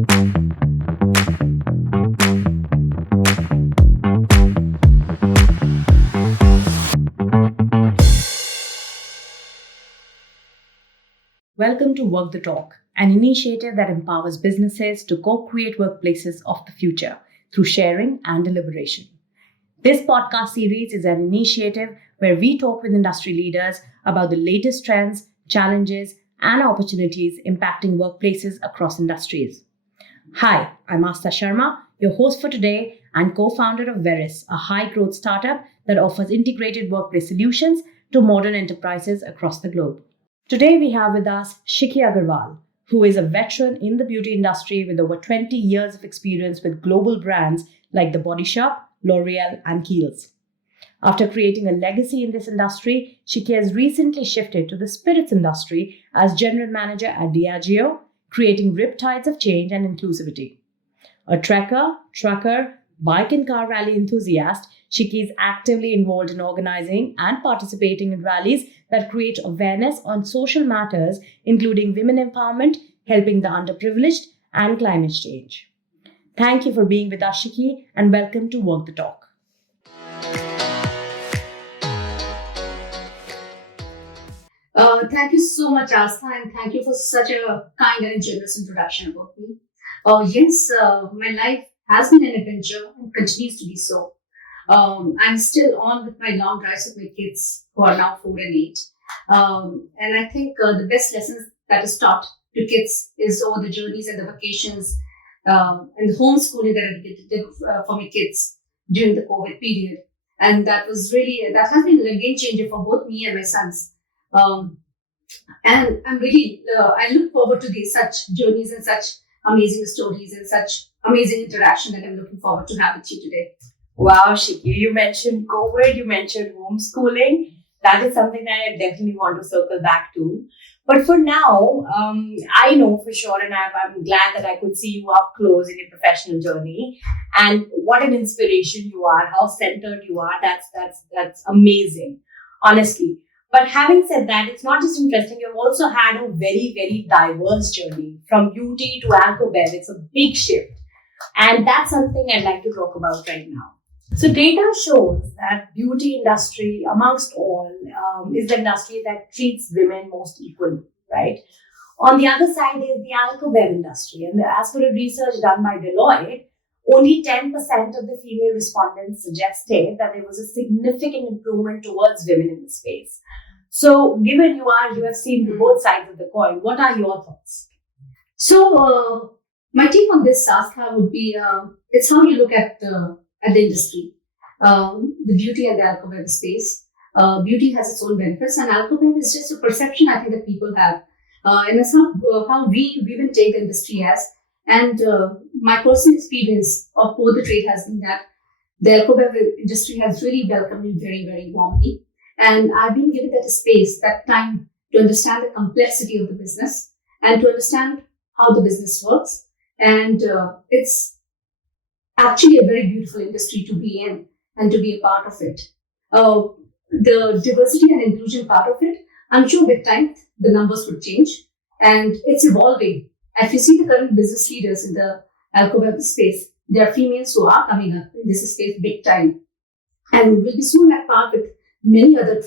Welcome to Work the Talk, an initiative that empowers businesses to co-create workplaces of the future through sharing and deliberation. This podcast series is an initiative where we talk with industry leaders about the latest trends, challenges, and opportunities impacting workplaces across industries. Hi, I'm Asta Sharma, your host for today and co-founder of Veris, a high-growth startup that offers integrated workplace solutions to modern enterprises across the globe. Today we have with us Shikhee Agarwal, who is a veteran in the beauty industry with over 20 years of experience with global brands like The Body Shop, L'Oreal, and Kiehl's. After creating a legacy in this industry, Shikhee has recently shifted to the spirits industry as general manager at Diageo, creating riptides of change and inclusivity. A trekker, trucker, bike and car rally enthusiast, Shikhee is actively involved in organizing and participating in rallies that create awareness on social matters, including women empowerment, helping the underprivileged, and climate change. Thank you for being with us, Shikhee, and welcome to Work the Talk. Thank you so much, Asta, and thank you for such a kind and generous introduction about me. Yes, my life has been an adventure and continues to be so. I'm still on with my long drives with my kids who are now 4 and 8. And I think the best lessons that is taught to kids is over the journeys and the vacations and the homeschooling that I did for my kids during the COVID period. And that has been a game changer for both me and my sons. And I look forward to these such journeys and such amazing stories and such amazing interaction that I'm looking forward to have with you today. Wow, Shikhee, you mentioned COVID, you mentioned homeschooling. That is something that I definitely want to circle back to. But for now, I know for sure, and I'm glad that I could see you up close in your professional journey. And what an inspiration you are, how centered you are. That's amazing, honestly. But having said that, it's not just interesting. You've also had a very, very diverse journey from beauty to Alcobev. It's a big shift. And that's something I'd like to talk about right now. So data shows that beauty industry, amongst all, is the industry that treats women most equally, right? On the other side is the Alcobev industry. And as per a research done by Deloitte, only 10% of the female respondents suggested that there was a significant improvement towards women in the space. So given you have seen both sides of the coin, what are your thoughts? So my take on this, Sastha, would be it's how you look at the industry, the beauty and the Alcobev space. Beauty has its own benefits, and Alcobev is just a perception I think that people have, and it's how we women take the industry as. And my personal experience of both the trade has been that the Alcobev industry has really welcomed me very, very warmly, and I've been given that space, that time to understand the complexity of the business and to understand how the business works. And it's actually a very beautiful industry to be in and to be a part of it. The diversity and inclusion part of it, I'm sure with time the numbers would change, and it's evolving. If you see the current business leaders in the Alcobev space, there are females who are coming up in this space big time, and will be soon at par with many other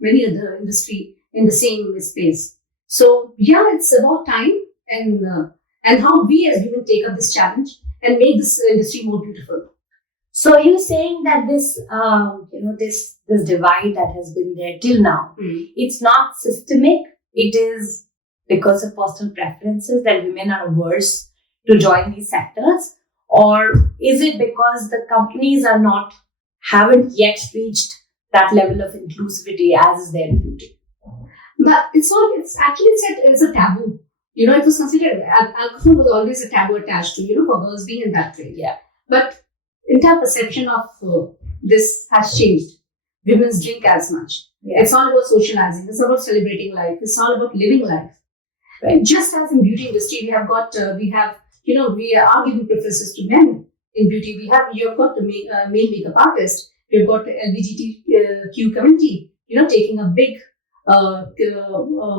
many other industry in the same space. So yeah, it's about time and how we as women take up this challenge and make this industry more beautiful. So are you saying that this divide that has been there till now, it's not systemic, it is because of personal preferences that women are averse to join these sectors? Or is it because the companies haven't yet reached that level of inclusivity as is there in beauty? But it's a taboo. It was considered, alcohol was always a taboo attached to, for girls being in that trade. Yeah. But entire perception of this has changed. Women's drink as much. Yeah. It's all about socializing. It's about celebrating life. It's all about living life. Right? Just as in beauty industry, we are giving preferences to men in beauty. You've got the male makeup artist. We've got the LGBTQ community, taking a big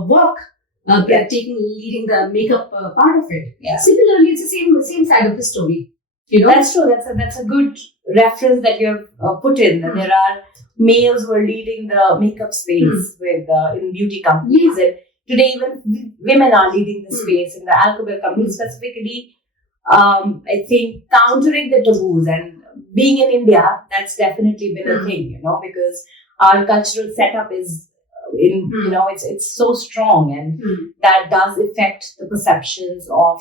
work leading the makeup part of it. Yeah. Similarly, it's the same side of the story. That's true. That's a good reference that you have put in. That there are males who are leading the makeup space with in beauty companies, and today even women are leading the space in the Alcobev company specifically. I think countering the taboos and being in India, that's definitely been a thing, because our cultural setup is it's so strong, and that does affect the perceptions of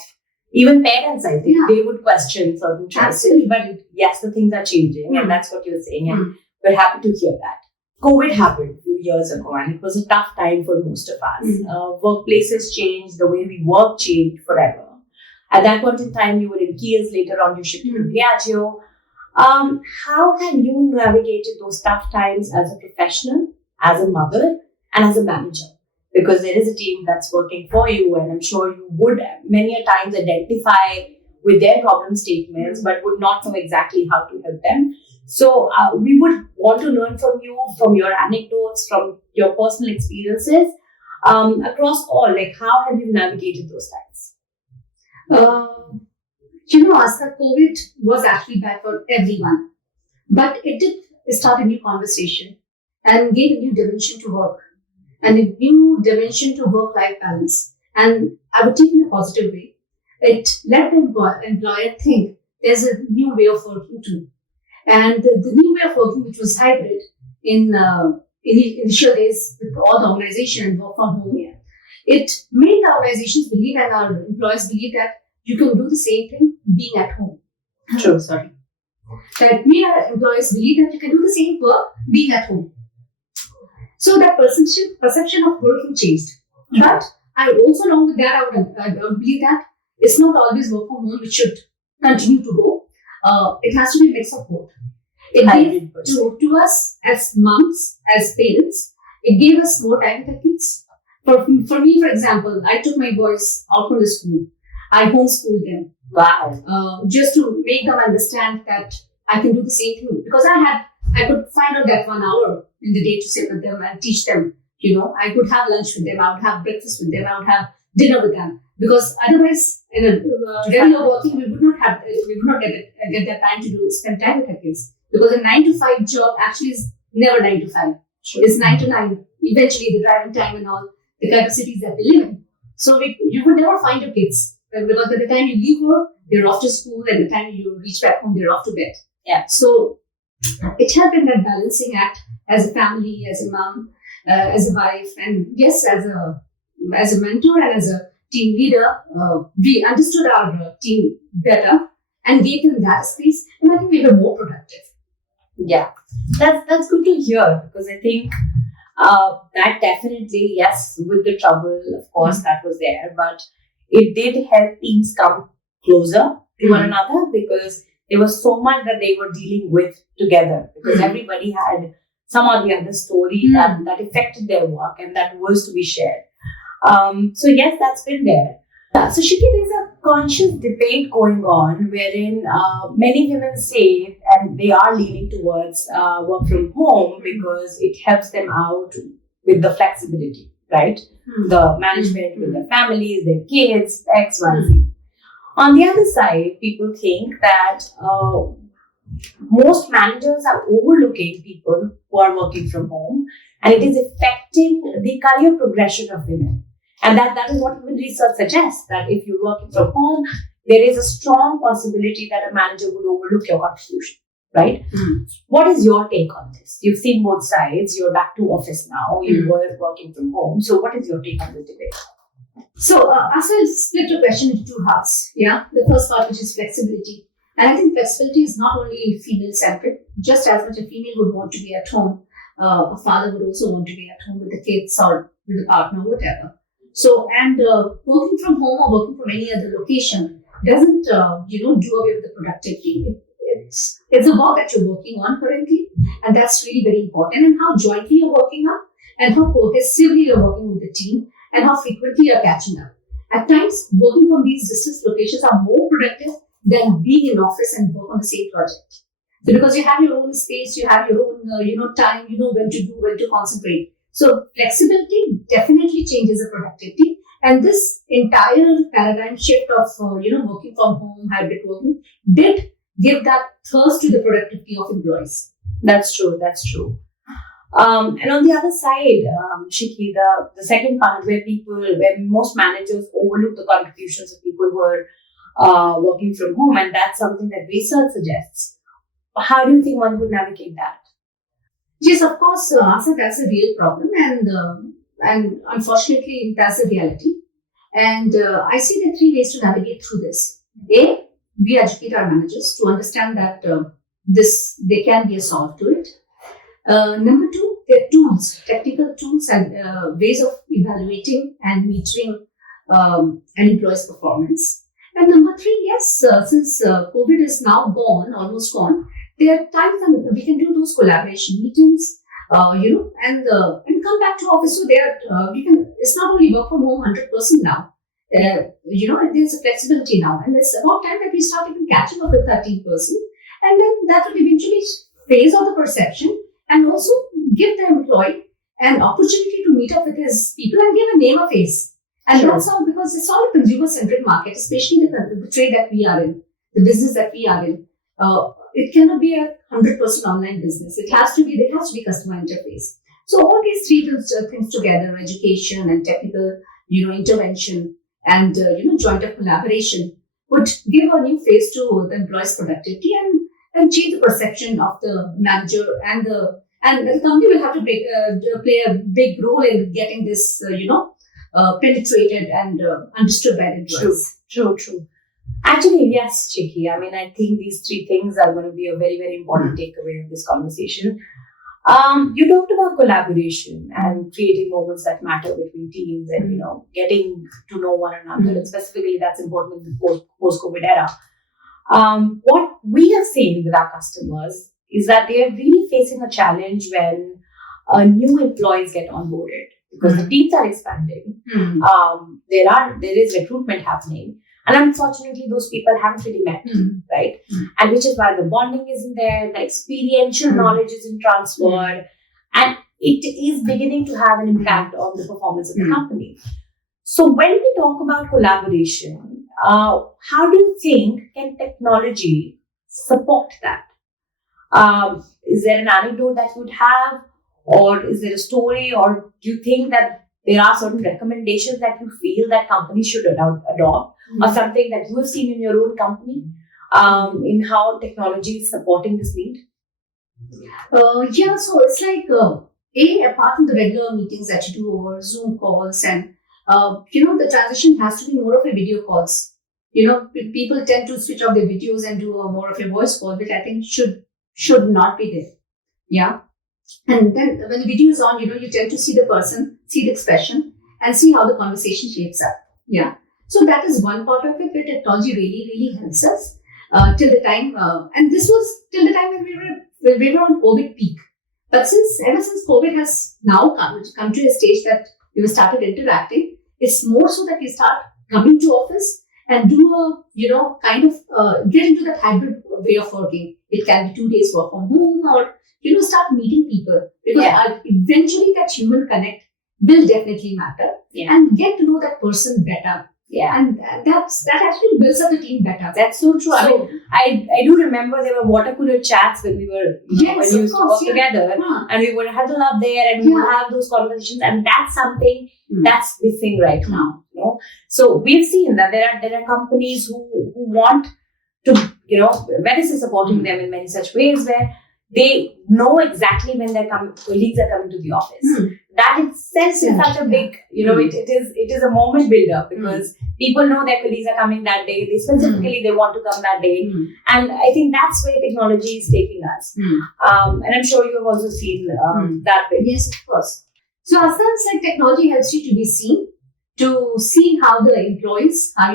even parents. I think they would question certain choices, but yes, the things are changing, and that's what you're saying, and we're happy to hear that. COVID happened a few years ago, and it was a tough time for most of us. Workplaces changed, the way we work changed forever. At that point in time, you were in Kiels, later on you shifted to Diageo. How have you navigated those tough times as a professional, as a mother, and as a manager? Because there is a team that's working for you, and I'm sure you would many a times identify with their problem statements, but would not know exactly how to help them. So we would want to learn from you, from your anecdotes, from your personal experiences, across all. Like, how have you navigated those times? Aska, COVID was actually bad for everyone, but it did start a new conversation and gave a new dimension to work and a new dimension to work-life balance. And I would take it in a positive way. It let the employer think there's a new way of working too. And the new way of working, which was hybrid in initial days with all the organization and work from home, it made the organizations believe and our employees believe that you can do the same thing being at home. True, sorry. That made our employees believe that you can do the same work being at home. So that perception of working changed. But I would also, along with that, I would believe that it's not always work from home which should continue to go. It has to be a mix of both. It gave to us as moms, as parents, it gave us more time with the kids. For me, for example, I took my boys out from the school. I homeschooled them. Wow. Just to make them understand that I can do the same thing. Because I could find out that 1 hour in the day to sit with them and teach them. I could have lunch with them. I would have breakfast with them. I would have dinner with them. Because otherwise, in a regular working, we would not get that time to spend time with our kids. Because a 9 to 5 job actually is never 9 to 5. Sure. It's 9 to 9. Eventually, the driving time and all the kind of cities that we live in. So you would never find your kids. Because by the time you leave work, they're off to school, and the time you reach back home, they're off to bed. Yeah. So it helped in that balancing act as a family, as a mom, as a wife, and yes, as a mentor and as a team leader. We understood our team better and gave them that space, and I think we were more productive. Yeah, that's good to hear, because I think that definitely, yes, with the trouble, of course, that was there, but it did help teams come closer to one another, because there was so much that they were dealing with together, because everybody had some or the other story that affected their work and that was to be shared. So yes, that's been there. So Shikhee, there's a conscious debate going on wherein many women say, and they are leaning towards work from home because it helps them out with the flexibility, right? The management with their families, their kids, X, Y, Z. On the other side, people think that most managers are overlooking people who are working from home, and it is affecting the career progression of women. And that is what even research suggests, that if you're working from home, there is a strong possibility that a manager would overlook your contribution, right? What is your take on this? You've seen both sides. You're back to office now. You were working from home. So what is your take on this debate? So I'll split the question into two halves. Yeah, the first part, which is flexibility. And I think flexibility is not only female-centric. Just as much a female would want to be at home, a father would also want to be at home with the kids or with the partner, whatever. So, and working from home or working from any other location doesn't, do away with the productivity. It's a work that you're working on currently, and that's really very important. And how jointly you're working on, and how cohesively you're working with the team, and how frequently you're catching up. At times, working from these distance locations are more productive than being in office and work on the same project. So, because you have your own space, you have your own, time, you know when to do, when to concentrate. So flexibility definitely changes the productivity, And this entire paradigm shift of working from home, hybrid working, did give that thirst to the productivity of employees. That's true. That's true. And on the other side, Shikhee, the second part where most managers overlook the contributions of people who are working from home, and that's something that research suggests. How do you think one would navigate that? Yes, of course, Asa, that's a real problem, and unfortunately, that's a reality. And I see there are three ways to navigate through this. A, we educate our managers to understand that there can be a solve to it. Number two, there are tools, technical tools and ways of evaluating and metering an employee's performance. And number three, yes, since COVID is now gone, almost gone, there are times when we can do those collaboration meetings, and come back to office. So there, we can. It's not only work from home 100% now. There's a flexibility now, and it's about time that we start even catching up with that team person, and then that will eventually phase out the perception and also give the employee an opportunity to meet up with his people and give a name a face. And Sure. That's how, because it's all a consumer-centric market, especially the trade that we are in, the business that we are in. It cannot be a 100% online business. There has to be customer interface. So all these three things together, education and technical, intervention and joint up collaboration, would give a new face to the employee's productivity and change the perception of the manager, and the company will have to play a big role in getting this penetrated and understood by the employees. True. Actually, yes, Shikhee. I mean, I think these three things are going to be a very, very important takeaway of this conversation. You talked about collaboration and creating moments that matter between teams, and getting to know one another. And specifically, that's important in the post-COVID era. What we have seen with our customers is that they are really facing a challenge when new employees get onboarded, because the teams are expanding. There is recruitment happening. And unfortunately, those people haven't really met, right? And which is why the bonding isn't there, the experiential knowledge isn't transferred, and it is beginning to have an impact on the performance of the company. So when we talk about collaboration, how do you think can technology support that? Is there an anecdote that you would have, or is there a story, or do you think that there are certain recommendations that you feel that companies should adopt, or something that you have seen in your own company in how technology is supporting this need? So it's like, apart from the regular meetings that you do over Zoom calls, and the transition has to be more of a video calls. People tend to switch off their videos and do more of a voice call, which I think should not be there. Yeah. And then when the video is on, you tend to see the person, see the expression, and see how the conversation shapes up. Yeah. So that is one part of it where technology really, really helps us till the time, and this was till the time when we were on COVID peak. But ever since COVID has now come to a stage that we started interacting, it's more so that we start coming to office and do get into that hybrid way of working. It can be 2 days work from home, or start meeting people, because eventually that human connect will definitely matter, and get to know that person better. Yeah, and that actually builds up the team better. That's so true. I mean, I do remember there were water cooler chats when we were when we used to work together, and we would huddle up there and we would have those conversations, and that's something that's missing right now. So we've seen that there are companies who want to where this is supporting them in many such ways, where they know exactly when their colleagues are coming to the office. That itself is such a big, it is a moment builder, because people know their colleagues are coming that day. They specifically they want to come that day, and I think that's where technology is taking us. And I'm sure you have also seen that way. Yes, of course. So as it's like technology helps you to be seen, to see how the employees, how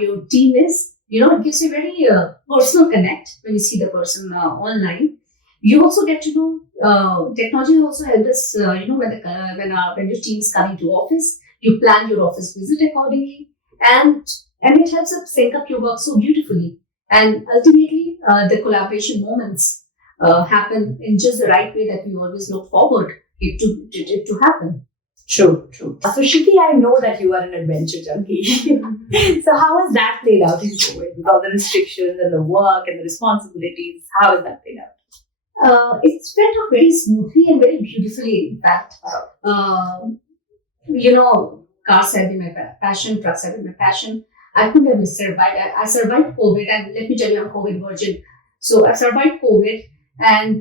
your team is. It gives you a very personal connect when you see the person online. You also get to know, technology also helps us, when your team is coming to office, you plan your office visit accordingly, and it helps us sync up your work so beautifully. And ultimately, the collaboration moments happen in just the right way that we always look forward it to happen. True. So Shikhee, I know that you are an adventure junkie. So how has that played out in COVID with all the restrictions and the work and the responsibilities? How has that played out? It's went out very smoothly and very beautifully, in fact. You know, cars have been my passion, trucks have been my passion. I couldn't have survived. I survived COVID, and let me tell you, I'm a COVID virgin. So I survived COVID,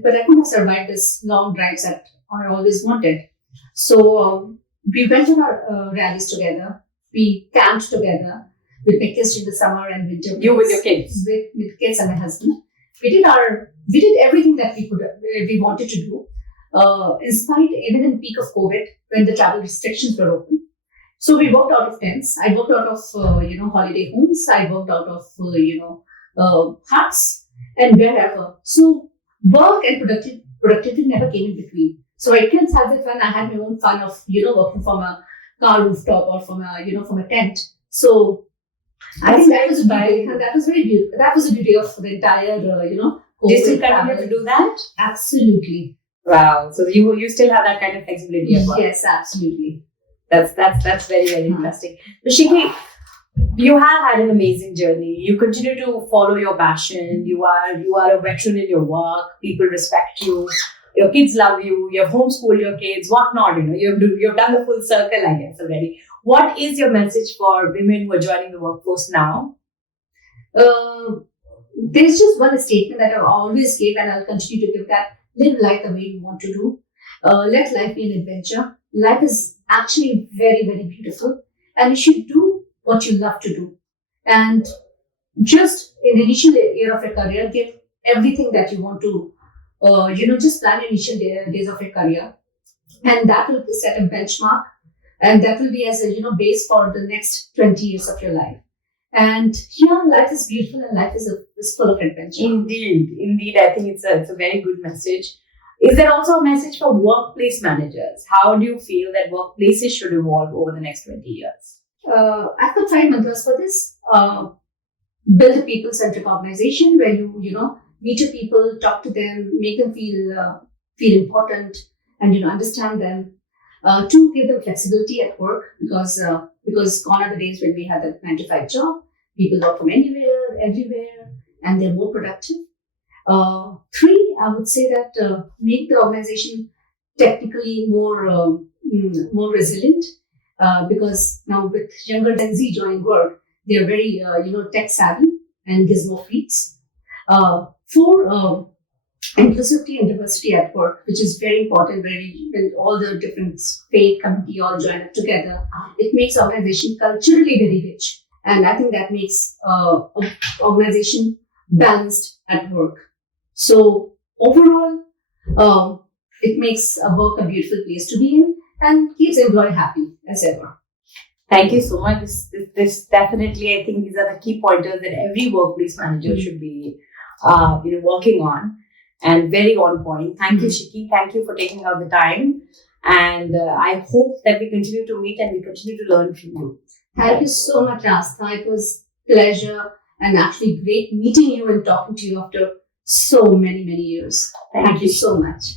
but I couldn't have survived this long drives that I always wanted. So we went on our rallies together. We camped together with my kids in the summer and winter. You with your kids? With kids and my husband. We did everything that we wanted to do. In spite, even in peak of COVID, when the travel restrictions were open. So we worked out of tents. I worked out of holiday homes. I worked out of huts and wherever. So work and productivity never came in between. So I kids had their fun. I had my own fun of working from a car rooftop or from a tent. So I think that was a beauty, and that was very beautiful. That was the beauty of the entire Do you still continue to do that? Absolutely. Wow. So you still have that kind of flexibility as well. Yes, absolutely. That's very, very interesting. So Shikhee, you have had an amazing journey. You continue to follow your passion. You are a veteran in your work. People respect you. Your kids love you. You've homeschooled your kids, whatnot. You've done the full circle, I guess, already. What is your message for women who are joining the workforce now? There's just one statement that I've always give, and I'll continue to give, that live life the way you want to do. Let life be an adventure. Life is actually very, very beautiful, and you should do what you love to do. And just in the initial year of your career, give everything that you want to. Just plan your initial days of your career, and that will set a benchmark, and that will be as a base for the next 20 years of your life. And life is beautiful, and life is full of adventure. Indeed. I think it's a very good message. Is there also a message for workplace managers? How do you feel that workplaces should evolve over the next 20 years? I've got 5 mantras for this. Build a people-centric organization where you meet your people, talk to them, make them feel important, and understand them. 2, give them flexibility at work, because gone are the days when we had a 9-to-5 job. People work from anywhere, everywhere, and they're more productive. 3, I would say that make the organization technically more resilient, because now with younger Gen Z joining work, they are very tech savvy and gizmo freaks. 4, inclusivity and diversity at work, which is very important. When all the different faith community all join up together, it makes organization culturally very rich, and I think that makes organization balanced at work. So overall, it makes work a beautiful place to be in and keeps employee happy as ever. Thank you so much. This definitely, I think these are the key pointers that every workplace manager should be working on, and very on point. Thank you, Shikhee. Thank you for taking out the time. And I hope that we continue to meet and we continue to learn from you. Thank you so much, Astha. It was a pleasure and actually great meeting you and talking to you after so many, many years. Thank you so much.